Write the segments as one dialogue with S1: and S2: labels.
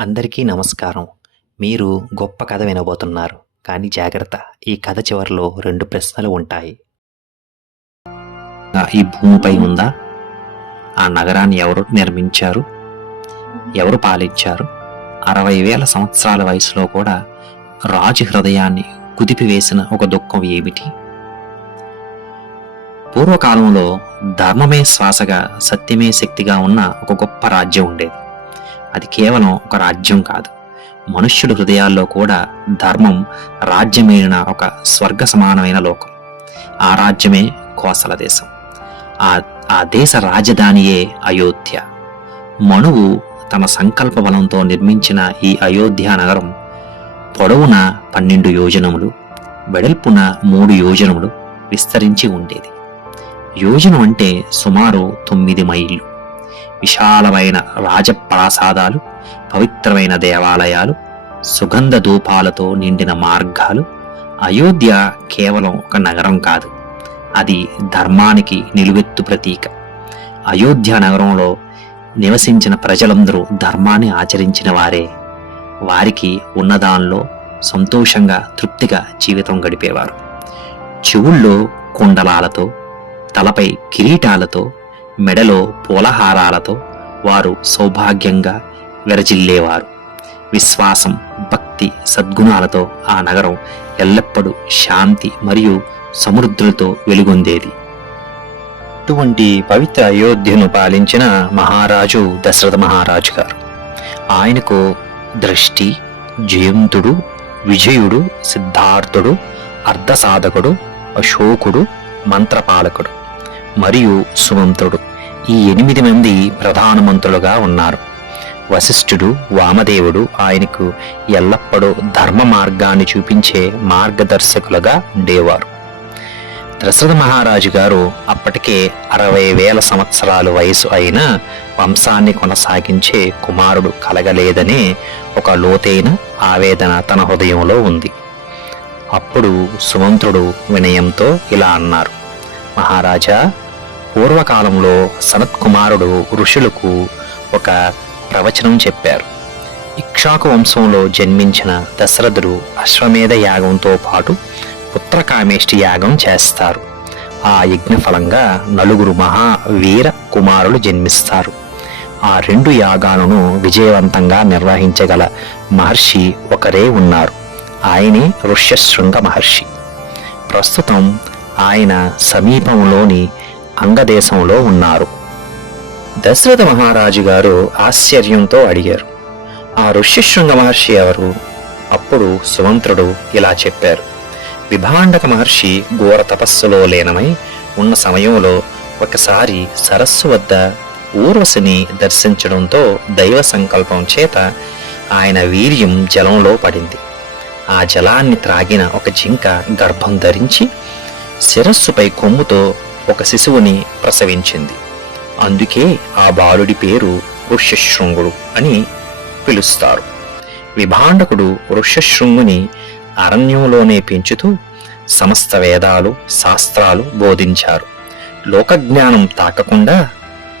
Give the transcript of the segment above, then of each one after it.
S1: అందరికీ నమస్కారం. మీరు గొప్ప కథ వినబోతున్నారు. కానీ జాగ్రత్త ఈ కథ చివరిలో రెండు ప్రశ్నలు ఉంటాయి. ఈ భూమిపై ఉందా? ఆ నగరాన్ని ఎవరు నిర్మించారు? ఎవరు పాలించారు? అరవై వేల సంవత్సరాల వయసులో కూడా రాజు హృదయాన్ని కుదిపివేసిన ఒక దుఃఖం ఏమిటి? పూర్వకాలంలో ధర్మమే శ్వాసగా సత్యమే శక్తిగా ఉన్న ఒక గొప్ప రాజ్యం ఉండేది. అది కేవలం ఒక రాజ్యం కాదు. మనుష్యుల హృదయాల్లో కూడా ధర్మం రాజ్యమైన ఒక స్వర్గ సమానమైన లోకం. ఆ రాజ్యమే కోసల దేశం. ఆ ఆ దేశ రాజధానియే అయోధ్య. మనువు తన సంకల్ప బలంతో నిర్మించిన ఈ అయోధ్య నగరం పొడవున పన్నెండు యోజనములు వెడల్పున మూడు యోజనములు విస్తరించి ఉండేది. యోజనం అంటే సుమారు తొమ్మిది మైళ్ళు. విశాలమైన రాజప్రాసాదాలు పవిత్రమైన దేవాలయాలు సుగంధ ధూపాలతో నిండిన మార్గాలు. అయోధ్య కేవలం ఒక నగరం కాదు అది ధర్మానికి నిలువెత్తు ప్రతీక. అయోధ్య నగరంలో నివసించిన ప్రజలందరూ ధర్మాన్ని ఆచరించిన వారే. వారికి ఉన్నదానిలో సంతోషంగా తృప్తిగా జీవితం గడిపేవారు. చెవుల్లో కుండలాలతో తలపై కిరీటాలతో మెడలో పూలహారాలతో వారు సౌభాగ్యంగా విరజిల్లేవారు. విశ్వాసం భక్తి సద్గుణాలతో ఆ నగరం ఎల్లప్పుడూ శాంతి మరియు సమృద్ధులతో వెలుగొందేది. అటువంటి పవిత్ర అయోధ్యను పాలించిన మహారాజు దశరథ మహారాజు గారు. ఆయనకు దృష్టి జయంతుడు విజయుడు సిద్ధార్థుడు అర్ధసాధకుడు అశోకుడు మంత్రపాలకుడు. మరియు సుమంతుడు ఈ ఎనిమిది మంది ప్రధానమంత్రులుగా ఉన్నారు. వశిష్ఠుడు వామదేవుడు ఆయనకు ఎల్లప్పుడూ ధర్మ మార్గాన్ని చూపించే మార్గదర్శకులుగా ఉండేవారు. దశరథ మహారాజు గారు అప్పటికే అరవై వేల సంవత్సరాల వయసు అయిన వంశాన్ని కొనసాగించే కుమారుడు కలగలేదనే ఒక లోతైన ఆవేదన తన హృదయంలో ఉంది. అప్పుడు సుమంత్రుడు వినయంతో ఇలా అన్నారు. మహారాజా పూర్వకాలంలో సనత్కుమారుడు ఋషులకు ఒక ప్రవచనం చెప్పారు. ఇక్షాకు వంశంలో జన్మించిన దశరథుడు అశ్వమేధ యాగంతో పాటు పుత్రకామేష్టి యాగం చేస్తారు. ఆ యజ్ఞ ఫలంగా నలుగురు మహావీర కుమారులు జన్మిస్తారు. ఆ రెండు యాగాలను విజయవంతంగా నిర్వహించగల మహర్షి ఒకరే ఉన్నారు. ఆయనే ఋష్యశృంగ మహర్షి. ప్రస్తుతం ఆయన సమీపంలోని అంగదేశంలో ఉన్నారు. దశరథ మహారాజు గారు ఆశ్చర్యంతో అడిగారు. ఆ ఋష్యశృంగ మహర్షి ఎవరు? అప్పుడు సుమంత్రుడు ఇలా చెప్పారు. విభాండక మహర్షి ఘోర తపస్సులో లీనమై ఉన్న సమయంలో ఒకసారి సరస్సు వద్ద ఊర్వశిని దర్శించడంతో దైవ సంకల్పం చేత ఆయన వీర్యం జలంలో పడింది. ఆ జలాన్ని త్రాగిన ఒక జింక గర్భం ధరించి శిరస్సుపై కొమ్ముతో ఒక శిశువుని ప్రసవించింది. అందుకే ఆ బాలుడి పేరు ఋష్యశృంగుడు అని పిలుస్తారు. విభాండకుడు ఋష్యశృంగుని అరణ్యంలోనే పెంచుతూ సమస్త వేదాలు శాస్త్రాలు బోధించారు. లోకజ్ఞానం తాకకుండా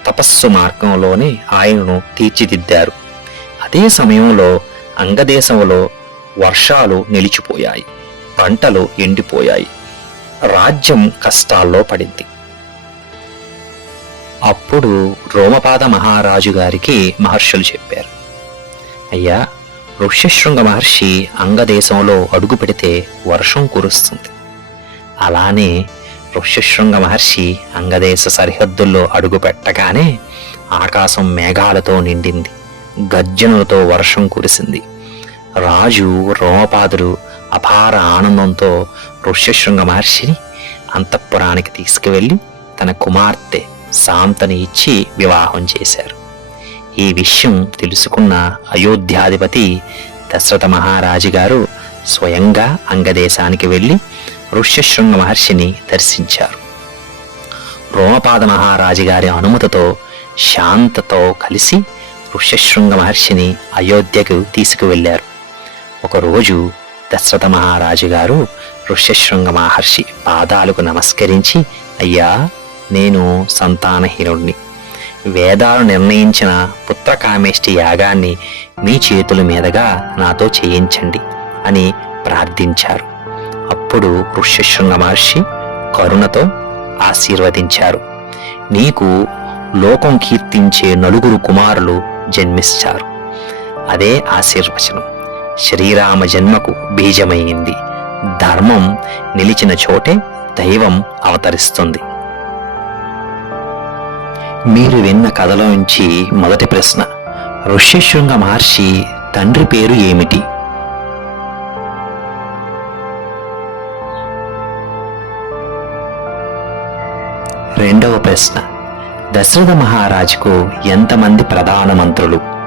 S1: తపస్సు మార్గంలోనే ఆయనను తీర్చిదిద్దారు. అదే సమయంలో అంగదేశంలో వర్షాలు నిలిచిపోయాయి. పంటలు ఎండిపోయాయి. రాజ్యం కష్టాల్లో పడింది. అప్పుడు రోమపాద మహారాజు గారికి మహర్షులు చెప్పారు. అయ్యా ఋష్యశృంగ మహర్షి అంగదేశంలో అడుగు పెడితే వర్షం కురుస్తుంది. అలానే ఋష్యశృంగ మహర్షి అంగదేశ సరిహద్దుల్లో అడుగు పెట్టగానే ఆకాశం మేఘాలతో నిండింది. గర్జనులతో వర్షం కురిసింది. రాజు రోమపాదుడు అపార ఆనందంతో ఋష్యశృంగ మహర్షిని అంతఃపురానికి తీసుకువెళ్ళి తన కుమార్తె శాంతని ఇచ్చి వివాహం చేశారు. ఈ విషయం తెలుసుకున్న అయోధ్యాధిపతి దశరథ మహారాజు గారు స్వయంగా అంగదేశానికి వెళ్ళి ఋష్యశృంగ మహర్షిని దర్శించారు. రోమపాద మహారాజు గారి అనుమతితో శాంతతో కలిసి ఋష్యశృంగ మహర్షిని అయోధ్యకు తీసుకువెళ్ళారు ఒకరోజు దశరథ మహారాజు గారు ఋష్యశృంగ మహర్షి పాదాలకు నమస్కరించి అయ్యా నేను సంతానహీనుడిని వేదాలు నిర్ణయించిన పుత్రకామేష్టి యాగాన్ని మీ చేతుల మీదుగా నాతో చేయించండి అని ప్రార్థించారు. అప్పుడు ఋష్యశృంగ మహర్షి కరుణతో ఆశీర్వదించారు. నీకు లోకం కీర్తించే నలుగురు కుమారులు జన్మిస్తారు. అదే ఆశీర్వచనం. శ్రీరామ జన్మకు బీజమైంది. ధర్మం నిలిచిన చోటే దైవం అవతరిస్తుంది. మీరు విన్న కథలోంచి మొదటి ప్రశ్న. ఋష్యశృంగ మహర్షి తండ్రి పేరు ఏమిటి? రెండవ ప్రశ్న. దశరథ మహారాజుకు ఎంతమంది ప్రధాన మంత్రులు?